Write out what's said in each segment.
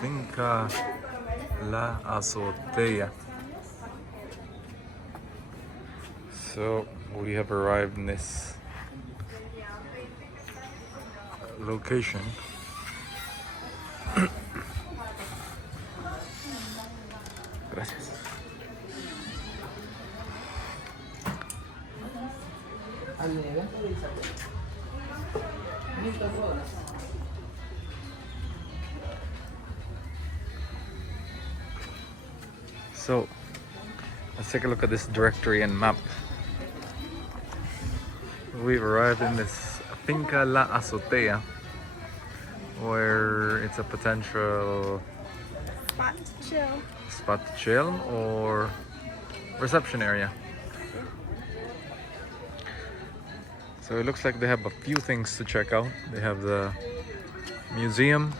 Finca La Azotea. So we have arrived in this location. Gracias. So let's take a look at this directory and map. We've arrived in this Finca La Azotea, where it's a potential spot to chill or reception area. So it looks like they have a few things to check out. They have the museum,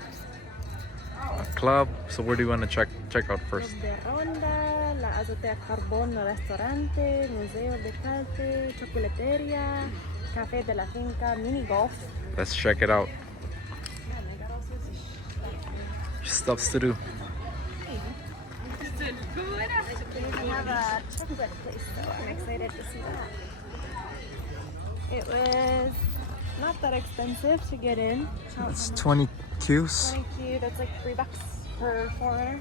a club. So where do you want to check out first? Ronda, la Azotea Carbon restaurante, museo de calte, chocolateria, café de la finca, mini golf. Let's check it out. Stuffs to do. They even have a chocolate place though. I'm excited to see that. It was not that expensive to get in. It's 20 cues 22, that's like $3 per foreigner.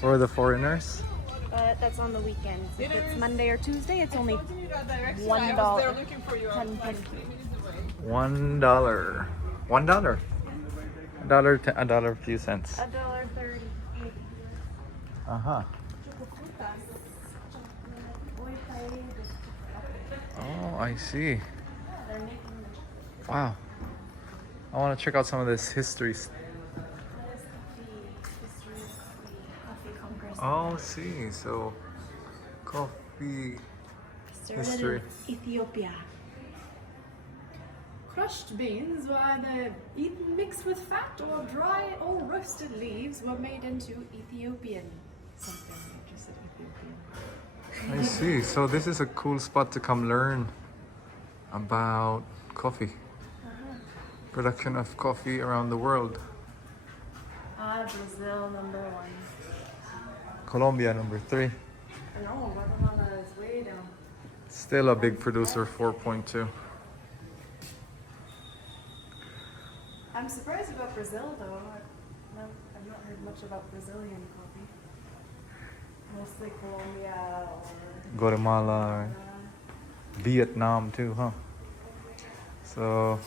for the foreigners. But that's on the weekends. If it's Monday or Tuesday, it's only $1. $1. $1. $1 a few cents. $1.30. Uh-huh. Oh, I see. Wow. I want to check out some of this history. Oh, see. So, coffee history. Ethiopia. Crushed beans were either eaten mixed with fat or dry or roasted leaves were made into Ethiopian something. I just said Ethiopian. I see. So this is a cool spot to come learn about coffee. Production of coffee around the world. Brazil #1. Colombia #3. No, Guatemala is way down. Still a big producer, 4.2. I'm surprised about Brazil though. I've not heard much about Brazilian coffee. Mostly Colombia or Guatemala, Vietnam too, huh? So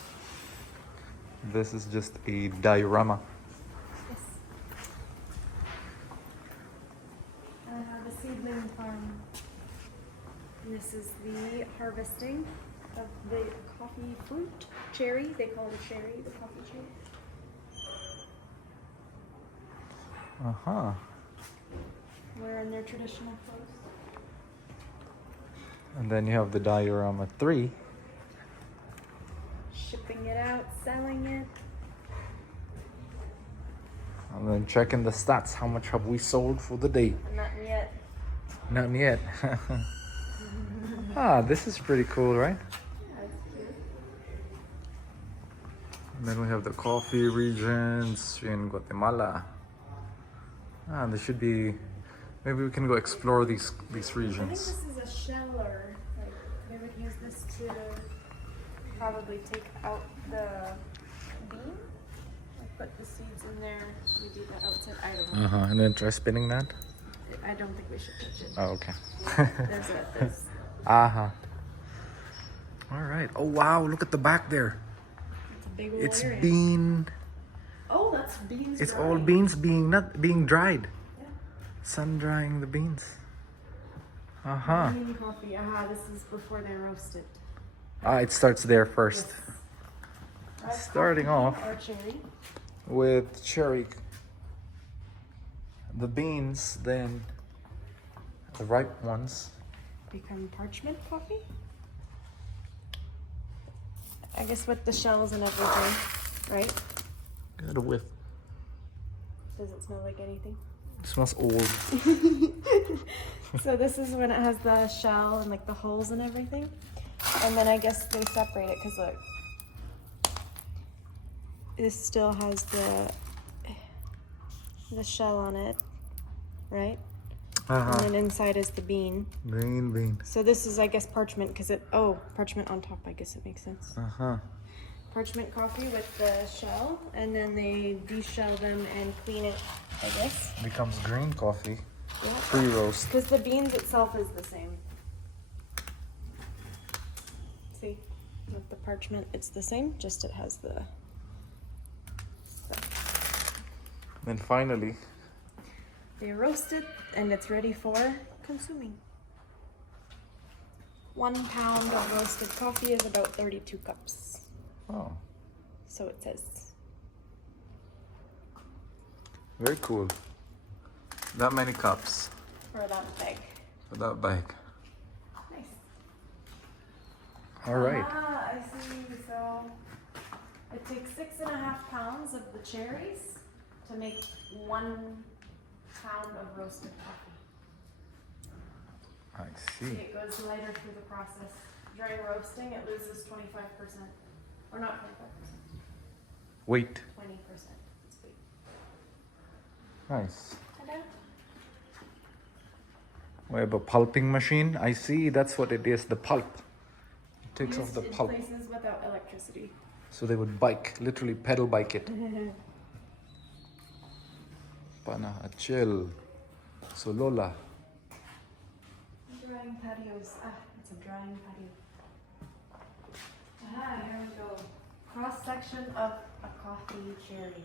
this is just a diorama. yes. I have a seedling farm. This is the harvesting of the coffee fruit. Cherry, they call it cherry, the coffee cherry. Uh-huh. Wearing their traditional clothes. And then you have the diorama 3. Shipping it out, selling it. And then checking the stats. How much have we sold for the day? Not yet. Not yet. Ah, this is pretty cool, right? That's cute. And then we have the coffee regions in Guatemala. Ah, there should be. Maybe we can go explore these I think regions. this is a sheller. Like they would use this to probably take out the bean. Like put the seeds in there. We do that outside. I don't know. And then try spinning that. I don't think we should touch it. Oh, okay. There's Uh-huh. All right. Oh, wow. Look at the back there. it's a big old It's area. bean. Oh, that's beans. It's dried. all beans not being dried. Yeah. Sun drying the beans. Uh-huh. Bean coffee. This is before they roast it. Ah, it starts there first. Starting off Or cherry. with cherry. The beans, then the ripe ones. Become parchment coffee. I guess with the shells and everything, right? Got a whiff. Does it smell like anything? It smells old. So this is when it has the shell and like the holes and everything. And then I guess they separate it because look, this still has the the shell on it, right? Uh-huh. And then inside is the bean. Green bean. So this is, I guess, parchment because parchment on top. I guess it makes sense. Uh-huh. Parchment coffee with the shell, and then they deshell them and clean it, I guess. Becomes green coffee. Yeah. Pre-roast. Because the beans itself is the same. See, with the parchment, it's the same, just it has the stuff. Then finally, They roast it, and it's ready for consuming. 1 pound of roasted coffee is about 32 cups. oh, So it says. very cool. That many cups For that bag. for that bag. Nice. All right. Ah, I see. So it takes 6.5 pounds of the cherries to make 1 pound of roasted coffee. I see. It goes lighter through the process. During roasting, it loses 25%. Or not 25%, Wait. 20%. It's sweet. Nice. Ta-da. We have a pulping machine. I see. That's what it is. The pulp. It takes off Used the in pulp. places without electricity. So they would bike, literally pedal bike it. Pana, a chill. So Lola. Drying patios. It's a drying patio. Here we go. Cross section of a coffee cherry.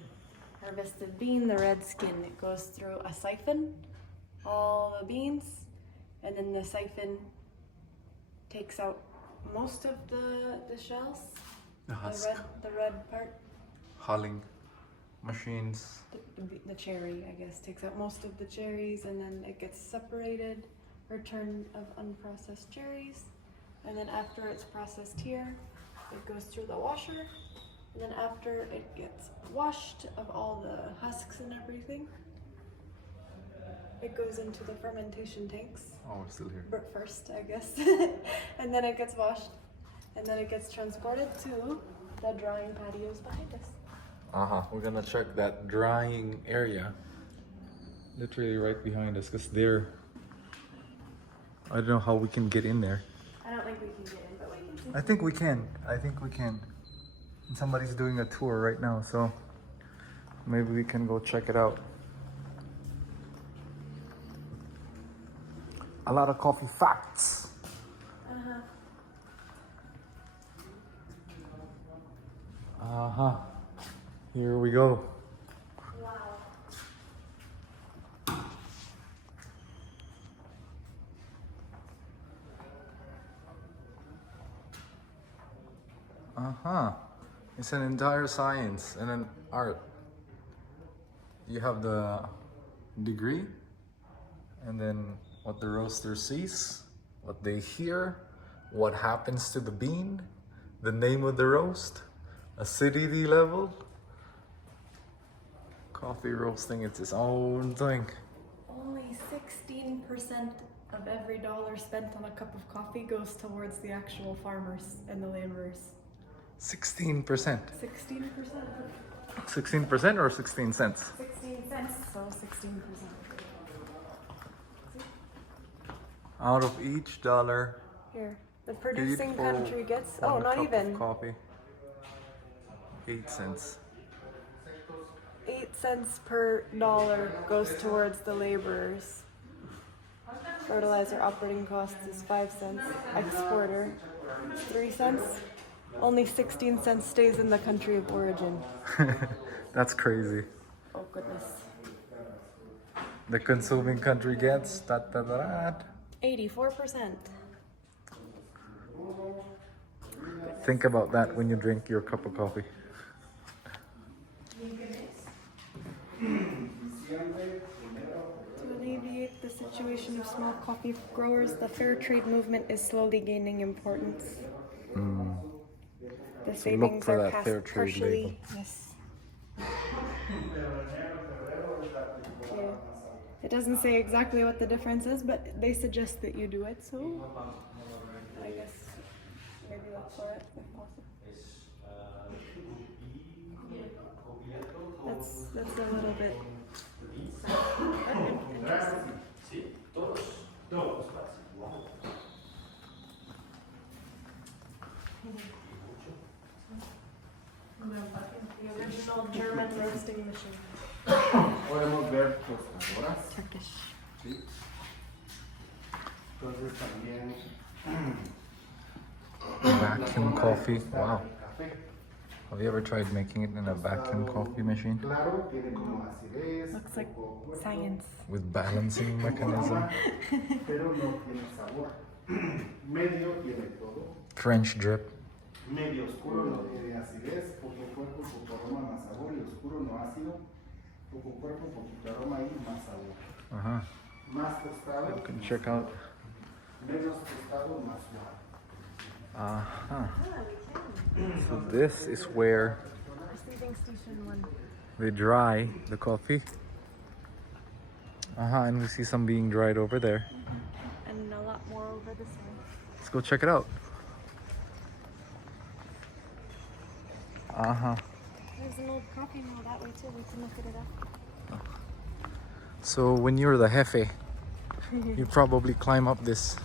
Harvested bean, the red skin. It goes through a siphon, all the beans, and then the siphon takes out most of the shells. The husk. The red part. Hulling machines. The cherry, I guess, takes out most of the cherries, and then it gets separated, return of unprocessed cherries, and then after it's processed here, it goes through the washer, and then after it gets washed of all the husks and everything, it goes into the fermentation tanks. Oh, we're still here. But first, I guess, and then it gets washed, and then it gets transported to the drying patios behind us. We're gonna check that drying area. Literally right behind us, because they're. I don't know how we can get in there. I don't think we can get in, but we can see. I think we can. I think we can. And somebody's doing a tour right now, so maybe we can go check it out. A lot of coffee facts. Here we go. Wow. It's an entire science and an art. You have the degree, and then what the roaster sees, what they hear, what happens to the bean, the name of the roast, acidity level. Coffee roasting, it's its own thing. Only 16% of every dollar spent on a cup of coffee goes towards the actual farmers and the laborers. 16%. 16%. 16% or 16 cents? 16 cents, so 16%. Out of each dollar Here, the producing paid for country gets, one not cup even, of coffee, 8 cents. 8 cents per dollar goes towards the laborers. Fertilizer operating costs is 5 cents. Exporter, 3 cents. Only 16 cents stays in the country of origin. That's crazy. Oh goodness. The consuming country gets 84%. Think about that when you drink your cup of coffee. To alleviate the situation of small coffee growers, the fair trade movement is slowly gaining importance. The savings for are that passed fair trade partially. label. Yes. Yeah. It doesn't say exactly what the difference is, but they suggest that you do it, so I guess maybe look for it if possible. That's a little bit The original German roasting machine. Podemos ver tostadoras. Turkish. ¿Sí? Entonces también Vacuum coffee. Wow. café. Have you ever tried making it in a vacuum coffee machine? Claro, tiene como acidez. Looks like poco fuerte, science. With balancing mechanism? pero no tiene sabor. Medio tiene todo. French drip. Medio oscuro no tiene acidez, poco cuerpo, poco aroma, más sabor. Y oscuro no ácido, poco cuerpo, poquito aroma y más sabor. Uh-huh. Más tostado. You can check out. Menos tostado, más suave. Uh-huh. Yeah, we can. So this is where Receiving station 1. they dry the coffee. Uh-huh, and we see some being dried over there. And a lot more over this way. Let's go check it out. Uh-huh. There's an old coffee mill that way too. We can look at it up. So when you're the jefe, you probably climb up this.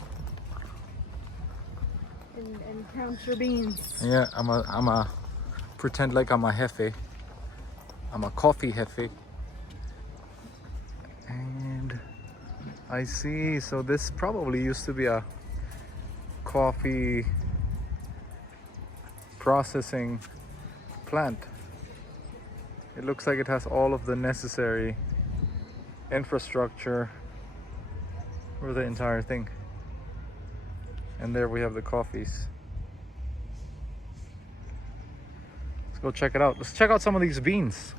And count your beans. Yeah, I'm a pretend like I'm a jefe. I'm a coffee jefe. And I see, so this probably used to be a coffee processing plant. It looks like it has all of the necessary infrastructure for the entire thing. And there we have the coffees. Let's go check it out. Let's check out some of these beans.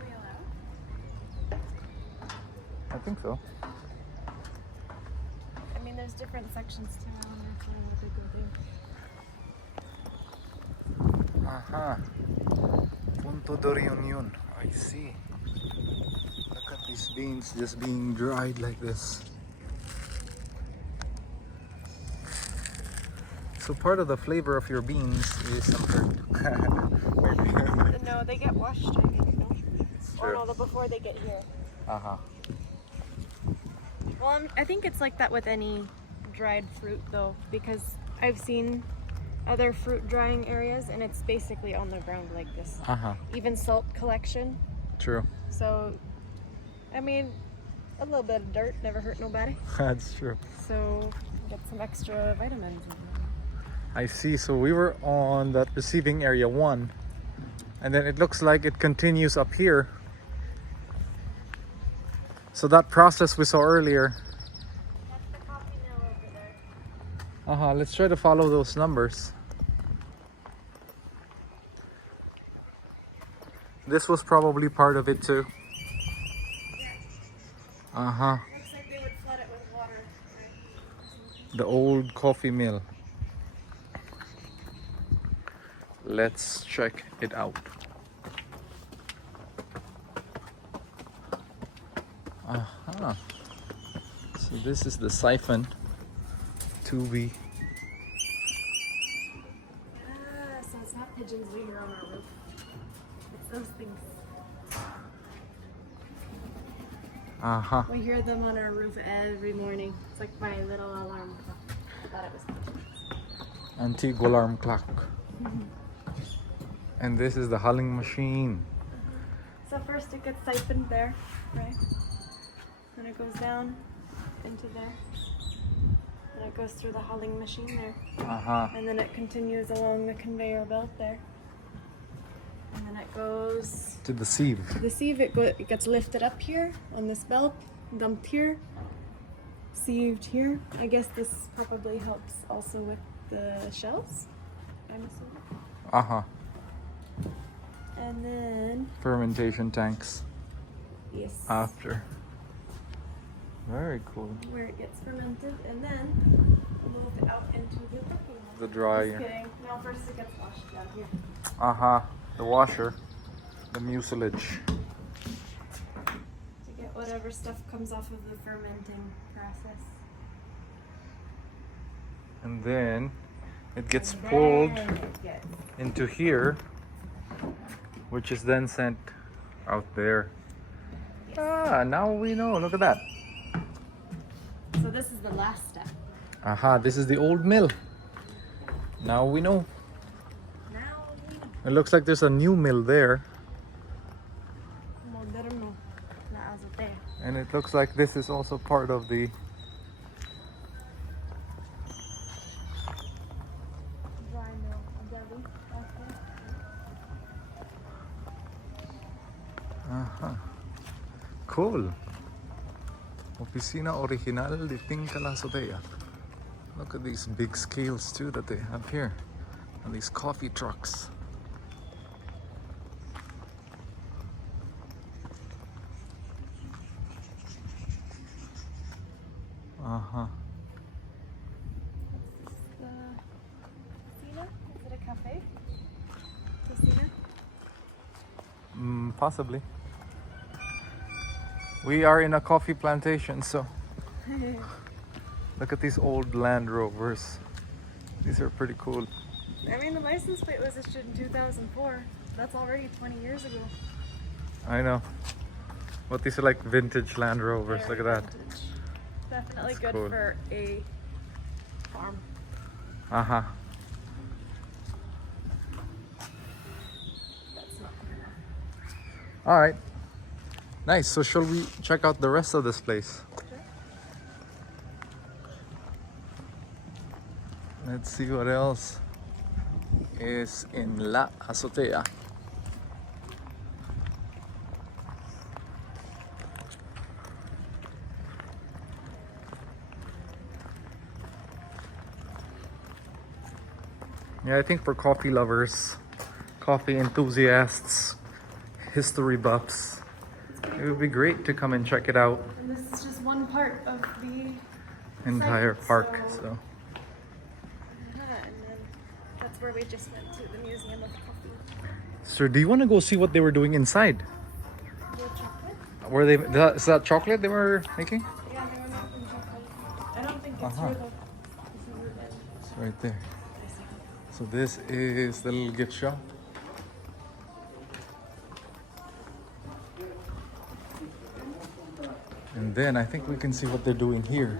Are we allowed? I think so. I mean, there's different sections too. I wonder if we're allowed to go there. Aha. Punto de reunión. I see. Look at these beans just being dried like this. So part of the flavor of your beans is some herb. No, they get washed, I think. No? It's Or true. no, before they get here. Uh-huh. Well, I think it's like that with any dried fruit though, because I've seen other fruit drying areas and it's basically on the ground like this. Uh-huh. Even salt collection. True. So, I mean, a little bit of dirt never hurt nobody. That's true. So, get some extra vitamins. I see. So we were on that receiving area 1, and then it looks like it continues up here. So that process we saw earlier. That's the coffee mill over there. Uh-huh. Let's try to follow those numbers. This was probably part of it too. Uh-huh. Looks like they would flood it with water. Right? The old coffee mill. Let's check it out. Uh-huh. So this is the siphon tubey. Ah, so it's not pigeons we hear on our roof. It's those things. Uh-huh. We hear them on our roof every morning. It's like my little alarm clock. I thought it was pigeons. Antigua alarm clock. And this is the hulling machine. So first it gets siphoned there, right? Then it goes down into there. Then it goes through the hulling machine there. Uh-huh. And then it continues along the conveyor belt there. And then it goes To the sieve. to the sieve. It gets lifted up here on this belt, dumped here, sieved here. I guess this probably helps also with the shells, I'm assuming. Uh-huh. And then, Fermentation tanks yes, after. Very cool. where it gets fermented, and then move it out into the cooking room. The Just dryer. kidding. No, first it gets washed down here. Uh-huh. The washer. The mucilage. To get whatever stuff comes off of the fermenting process. And then it gets And pulled then it gets into here, which is then sent out there. Ah, now we know. Look at that. So this is the last step. Aha, this is the old mill. Now we know. Now we know. It looks like there's a new mill there. Moderno. La Azotea. And it looks like this is also part of the... Dry mill. Deli. Okay. Aha. Cool. Oficina Original de Finca La Azotea. Look at these big scales too that they have here. And these coffee trucks. Uh-huh. The Cocina? Is it a cafe? Cocina? Possibly. We are in a coffee plantation, so look at these old Land Rovers. These are pretty cool. I mean, the license plate was issued in 2004. That's already 20 years ago. I know. But these are like vintage Land Rovers. Very Look at that. vintage. Definitely That's good cool. for a farm. Uh-huh. That's not All right. Nice. So shall we check out the rest of this place? Sure. Let's see what else is in La Azotea. Yeah, I think for coffee lovers, coffee enthusiasts, history buffs, it would be great to come and check it out. And this is just one part of the Entire site, park. so- So Yeah, and then that's where we just went to the Museum of Coffee. sir, do you want to go see what they were doing inside? The chocolate? Were they, is that chocolate they were making? Yeah, they were making chocolate. I don't think it's Uh-huh. here though. This is it. It's right there. So this is the little gift shop. And then I think we can see what they're doing here.